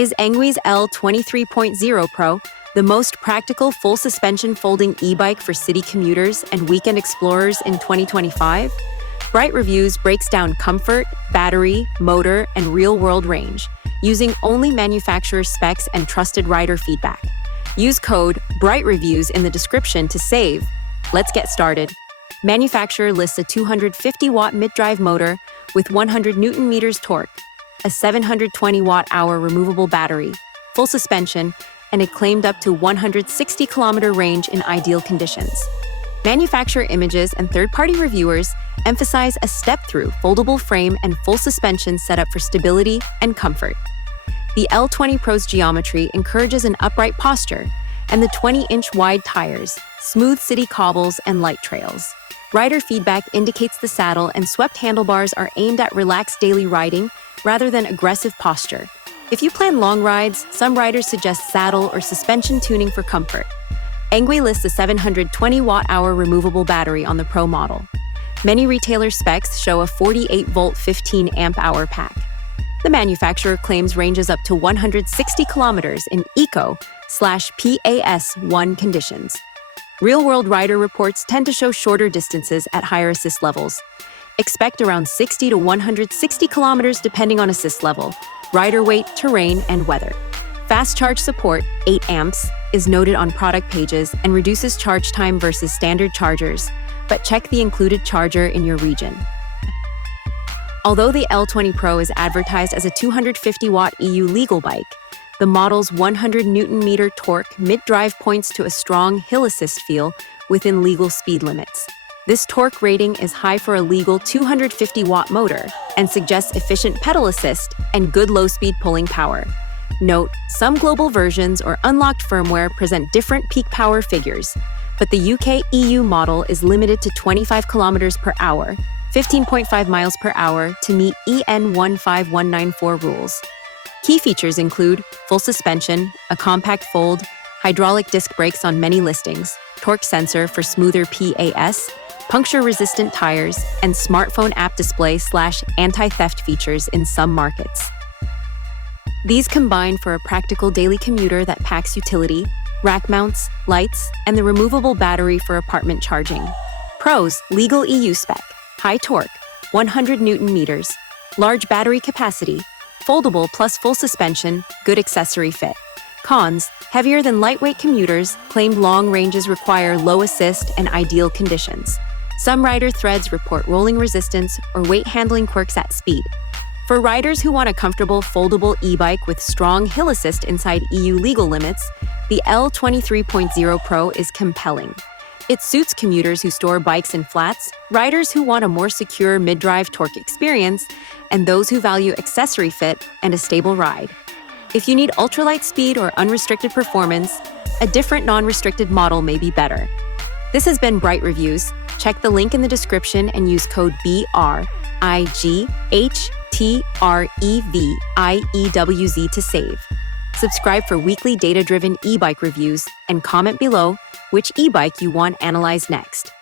Is Engwe's L20 Pro the most practical full-suspension folding e-bike for city commuters and weekend explorers in 2025? BrightReviewz breaks down comfort, battery, motor, and real-world range, using only manufacturer specs and trusted rider feedback. Use code BrightReviewz in the description to save. Let's get started. Manufacturer lists a 250-watt mid-drive motor with 100 Newton-meters torque, a 720 watt-hour removable battery, full suspension, and a claimed up to 160-kilometer range in ideal conditions. Manufacturer images and third-party reviewers emphasize a step-through foldable frame and full suspension setup for stability and comfort. The L20 Pro's geometry encourages an upright posture, and the 20-inch wide tires smooth city cobbles and light trails. Rider feedback indicates the saddle and swept handlebars are aimed at relaxed daily riding rather than aggressive posture. If you plan long rides, some riders suggest saddle or suspension tuning for comfort. Engwe lists a 720 watt-hour removable battery on the Pro model. Many retailer specs show a 48-volt 15-amp-hour pack. The manufacturer claims ranges up to 160 kilometers in Eco/PAS1 conditions. Real-world rider reports tend to show shorter distances at higher assist levels. Expect around 60 to 160 kilometers depending on assist level, rider weight, terrain, and weather. Fast charge support, 8 amps, is noted on product pages and reduces charge time versus standard chargers, but check the included charger in your region. Although the L20 Pro is advertised as a 250-watt EU legal bike, the model's 100 Newton-meter torque mid-drive points to a strong hill assist feel within legal speed limits. This torque rating is high for a legal 250-watt motor and suggests efficient pedal assist and good low-speed pulling power. Note, some global versions or unlocked firmware present different peak power figures, but the UK-EU model is limited to 25 kilometers per hour, 15.5 miles per hour to meet EN 15194 rules. Key features include full suspension, a compact fold, hydraulic disc brakes on many listings, torque sensor for smoother PAS, puncture-resistant tires, and smartphone app display/anti-theft features in some markets. These combine for a practical daily commuter that packs utility, rack mounts, lights, and the removable battery for apartment charging. Pros: legal EU spec, high torque, 100 Newton meters, large battery capacity, foldable plus full suspension, good accessory fit. Cons: heavier than lightweight commuters, claimed long ranges require low assist and ideal conditions. Some rider threads report rolling resistance or weight handling quirks at speed. For riders who want a comfortable, foldable e-bike with strong hill assist inside EU legal limits, the L20 Pro is compelling. It suits commuters who store bikes in flats, riders who want a more secure mid-drive torque experience, and those who value accessory fit and a stable ride. If you need ultralight speed or unrestricted performance, a different non-restricted model may be better. This has been BrightReviewz. Check the link in the description and use code BrightReviewz to save. Subscribe for weekly data-driven e-bike reviews and comment below which e-bike you want analyzed next.